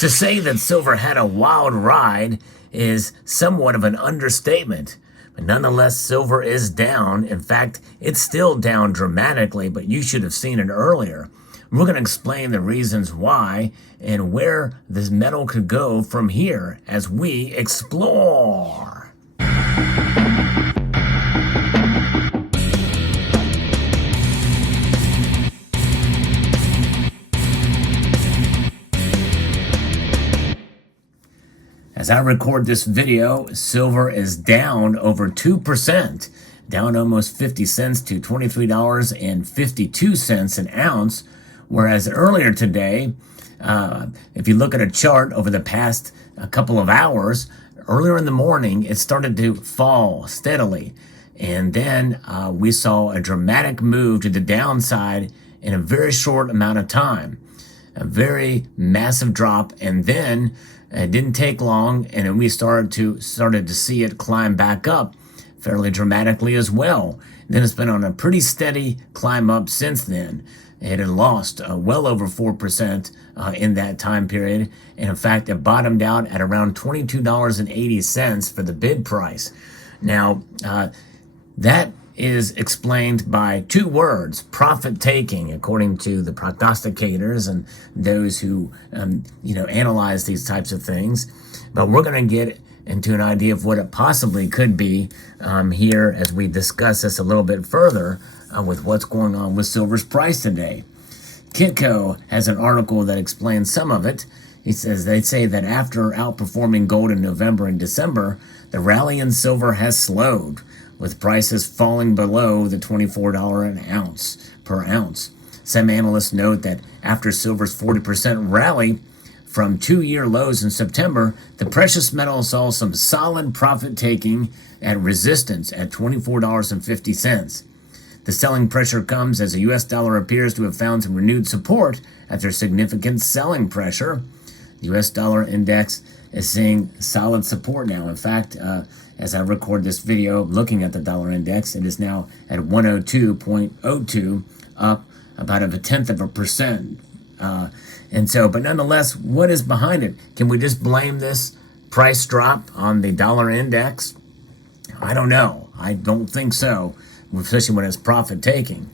To say that silver had a wild ride is somewhat of an understatement. But nonetheless, silver is down. In fact, it's still down dramatically, but you should have seen it earlier. We're going to explain the reasons why and where this metal could go from here as we explore. As I record this video, silver is down over 2%, down almost 50 cents to $23.52 an ounce, whereas earlier today, if you look at a chart over the past couple of hours, earlier in the morning, it started to fall steadily. And then we saw a dramatic move to the downside in a very short amount of time, a very massive drop, and then it didn't take long, and then we started to see it climb back up fairly dramatically as well. And then it's been on a pretty steady climb up since then. It had lost well over 4% in that time period, and in fact, it bottomed out at around $22.80 for the bid price. Now, that is explained by two words: profit taking, according to the prognosticators and those who analyze these types of things. But we're going to get into an idea of what it possibly could be here as we discuss this a little bit further with what's going on with silver's price today. Kitco has an article that explains some of it. He says they say that after outperforming gold in November and December, the rally in silver has slowed, with prices falling below the $24 per ounce. Some analysts note that after silver's 40% rally from two-year lows in September, the precious metal saw some solid profit taking at resistance at $24.50. The selling pressure comes as the U.S. dollar appears to have found some renewed support after significant selling pressure. The U.S. dollar index is seeing solid support now. In fact, as I record this video looking at the dollar index, it is now at 102.02, up about 0.1%. But nonetheless, what is behind it? Can we just blame this price drop on the dollar index? I don't know. I don't think so, especially when it's profit taking.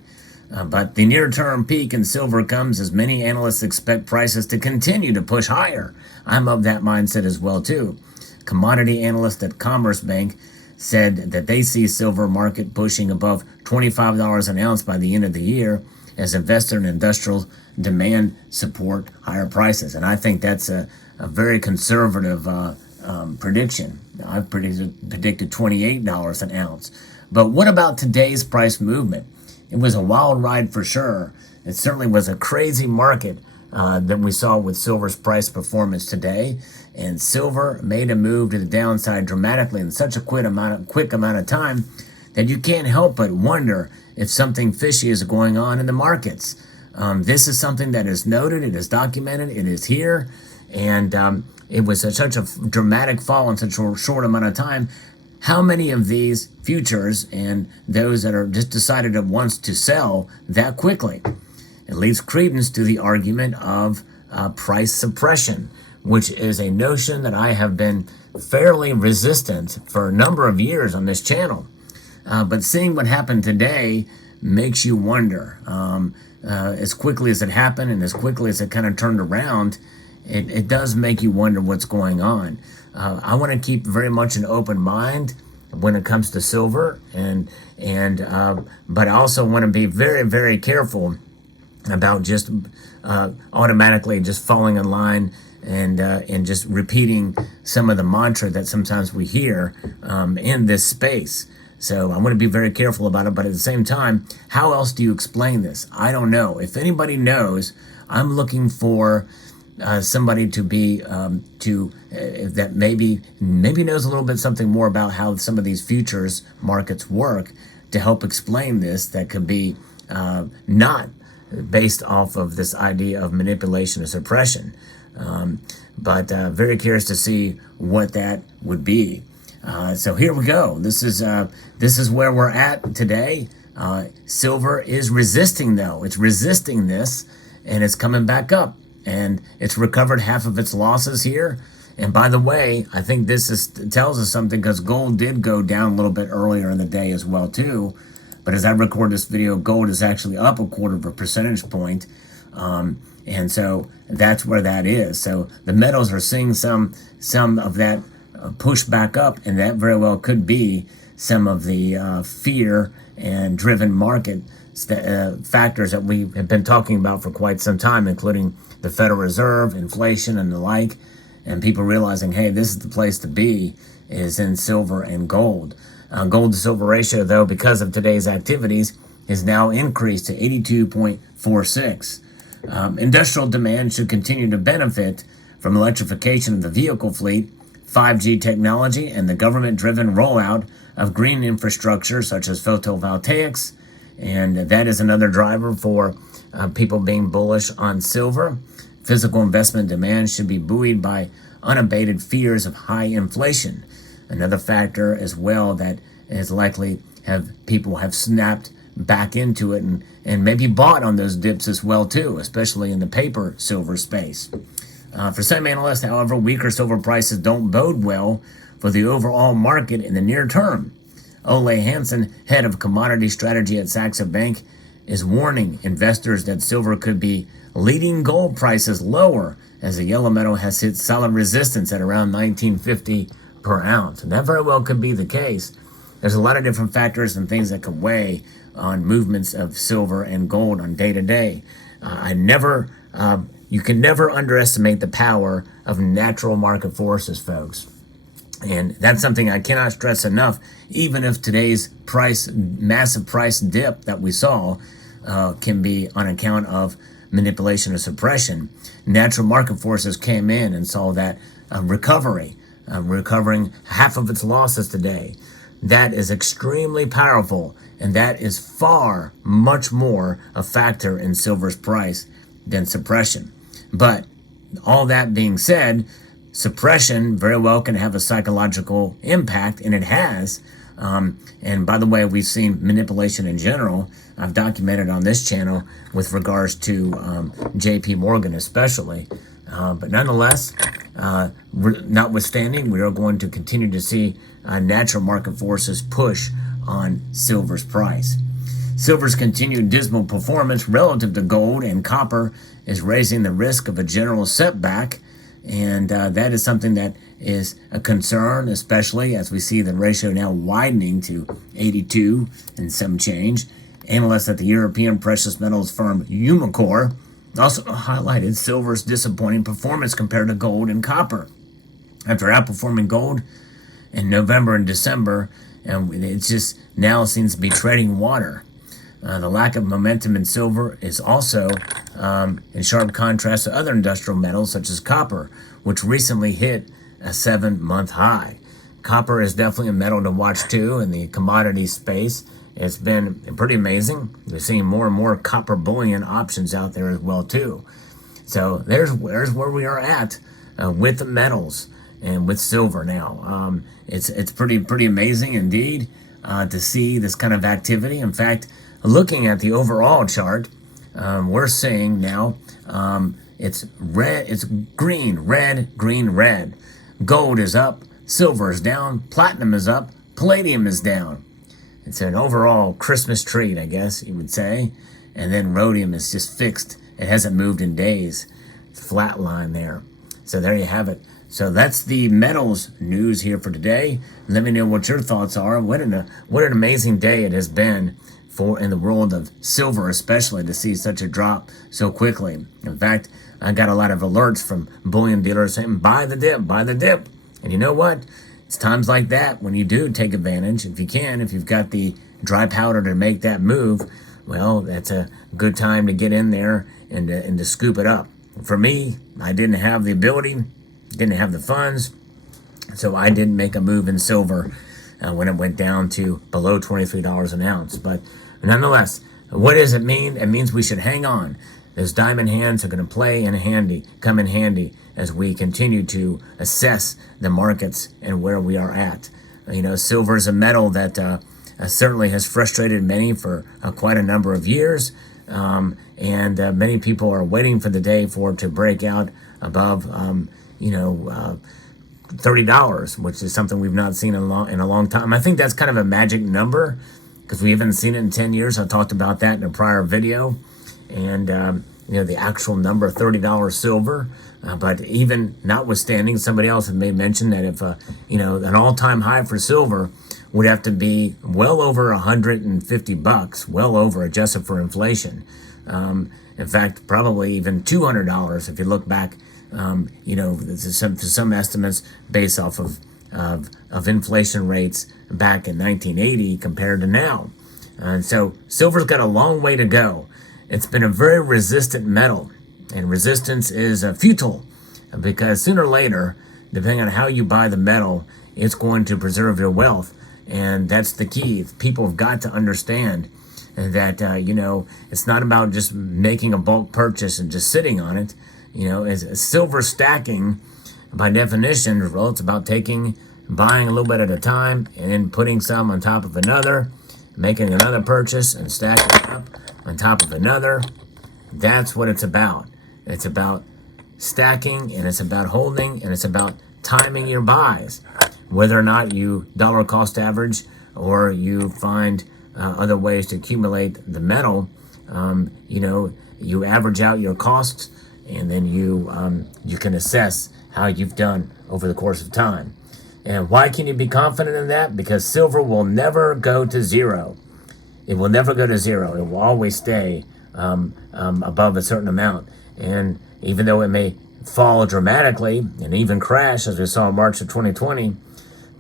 But the near-term peak in silver comes as many analysts expect prices to continue to push higher. I'm of that mindset as well, too. Commodity analyst at Commerce Bank said that they see silver market pushing above $25 an ounce by the end of the year as investor and industrial demand support higher prices. And I think that's a very conservative prediction. I've predicted $28 an ounce. But what about today's price movement? It was a wild ride for sure. It certainly was a crazy market that we saw with silver's price performance today. And silver made a move to the downside dramatically in such a quick amount of time that you can't help but wonder if something fishy is going on in the markets. This is something that is noted, it is documented, it is here, and it was such a dramatic fall in such a short amount of time. How many of these futures and those that are just decided at once to sell that quickly? It leaves credence to the argument of price suppression, which is a notion that I have been fairly resistant for a number of years on this channel. But seeing what happened today makes you wonder. As quickly as it happened and as quickly as it kind of turned around, it does make you wonder what's going on. I want to keep very much an open mind when it comes to silver, but I also want to be very, very careful about just automatically just falling in line and just repeating some of the mantra that sometimes we hear in this space. So I want to be very careful about it, but at the same time, how else do you explain this? I don't know. If anybody knows, I'm looking for somebody to be that maybe knows a little bit something more about how some of these futures markets work to help explain this. That could be not based off of this idea of manipulation or suppression, but very curious to see what that would be. So here we go. This is where we're at today. Silver is resisting, though. It's resisting this, and it's coming back up. and it's recovered half of its losses here. And by the way, I think tells us something, because gold did go down a little bit earlier in the day as well too. But as I record this video, gold is actually up 0.25 percentage point. And so that's where that is. So the metals are seeing some of that push back up, and that very well could be some of the fear and driven market factors that we have been talking about for quite some time, including the Federal Reserve, inflation, and the like, and people realizing, hey, this is the place to be, is in silver and gold. Gold to silver ratio, though, because of today's activities, is now increased to 82.46. Industrial demand should continue to benefit from electrification of the vehicle fleet, 5G technology, and the government-driven rollout of green infrastructure such as photovoltaics. And that is another driver for people being bullish on silver. Physical investment demand should be buoyed by unabated fears of high inflation. Another factor as well that is likely people have snapped back into it and maybe bought on those dips as well too, especially in the paper silver space. For some analysts, however, weaker silver prices don't bode well for the overall market in the near term. Ole Hansen, head of commodity strategy at Saxo Bank, is warning investors that silver could be leading gold prices lower, as the yellow metal has hit solid resistance at around $19.50 per ounce. And that very well could be the case. There's a lot of different factors and things that can weigh on movements of silver and gold on day to day. You can never underestimate the power of natural market forces, folks. And that's something I cannot stress enough. Even if today's massive price dip that we saw can be on account of manipulation or suppression, natural market forces came in and saw that recovering half of its losses today. That is extremely powerful, and that is much more a factor in silver's price than suppression. But all that being said, suppression very well can have a psychological impact, and it has. And by the way, we've seen manipulation in general. I've documented on this channel with regards to JP Morgan especially. But nonetheless, notwithstanding, we are going to continue to see natural market forces push on silver's price. Silver's continued dismal performance relative to gold and copper is raising the risk of a general setback, and that is something that is a concern, especially as we see the ratio now widening to 82 and some change. Analysts at the European precious metals firm Umicore also highlighted silver's disappointing performance compared to gold and copper. After outperforming gold in November and December, and it just now seems to be treading water. The lack of momentum in silver is also in sharp contrast to other industrial metals such as copper, which recently hit a 7-month high. Copper is definitely a metal to watch too in the commodity space. It's been pretty amazing. We're seeing more and more copper bullion options out there as well too. So there's where we are at with the metals and with silver now. It's pretty amazing indeed to see this kind of activity. In fact, looking at the overall chart, we're seeing now it's red, it's green, red, green, red. Gold is up, silver is down, platinum is up, palladium is down. It's an overall Christmas treat, I guess you would say. And then rhodium is just fixed. It hasn't moved in days. It's flat line there. So there you have it. So that's the metals news here for today. Let me know what your thoughts are. What an amazing day it has been in the world of silver, especially to see such a drop so quickly. In fact, I got a lot of alerts from bullion dealers saying, buy the dip, buy the dip. And you know what? It's times like that when you do take advantage, if you can, if you've got the dry powder to make that move, well, that's a good time to get in there and to scoop it up. For me, I didn't have the ability, didn't have the funds, so I didn't make a move in silver when it went down to below $23 an ounce. But nonetheless, what does it mean? It means we should hang on. Those diamond hands are going to come in handy as we continue to assess the markets and where we are at. You know, silver is a metal that certainly has frustrated many for quite a number of years. and many people are waiting for the day for it to break out above, $30, which is something we've not seen in a long time. I think that's kind of a magic number because we haven't seen it in 10 years. I talked about that in a prior video, and the actual number, $30 silver. But even notwithstanding, somebody else had made mention that if an all-time high for silver would have to be well over $150, well over, adjusted for inflation. In fact, probably even $200 if you look back. Some estimates based off of inflation rates back in 1980 compared to now. And so silver's got a long way to go. It's been a very resistant metal, and resistance is futile because sooner or later, depending on how you buy the metal, it's going to preserve your wealth. And that's the key. People have got to understand that, it's not about just making a bulk purchase and just sitting on it. As silver stacking, by definition, well, it's about buying a little bit at a time and then putting some on top of another, making another purchase and stacking up on top of another. That's what it's about. It's about stacking, and it's about holding, and it's about timing your buys. Whether or not you dollar cost average or you find other ways to accumulate the metal, you average out your costs, and then you can assess how you've done over the course of time. And why can you be confident in that? Because silver will never go to zero. It will never go to zero. It will always stay above a certain amount. And even though it may fall dramatically and even crash, as we saw in March of 2020,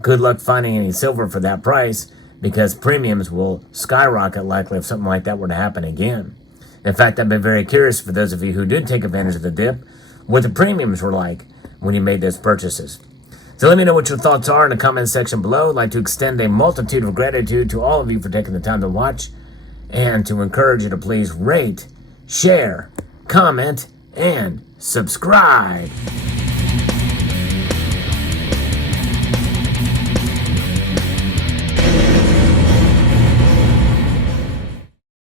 good luck finding any silver for that price, because premiums will skyrocket likely if something like that were to happen again. In fact, I've been very curious, for those of you who did take advantage of the dip, what the premiums were like when you made those purchases. So let me know what your thoughts are in the comment section below. I'd like to extend a multitude of gratitude to all of you for taking the time to watch, and to encourage you to please rate, share, comment, and subscribe.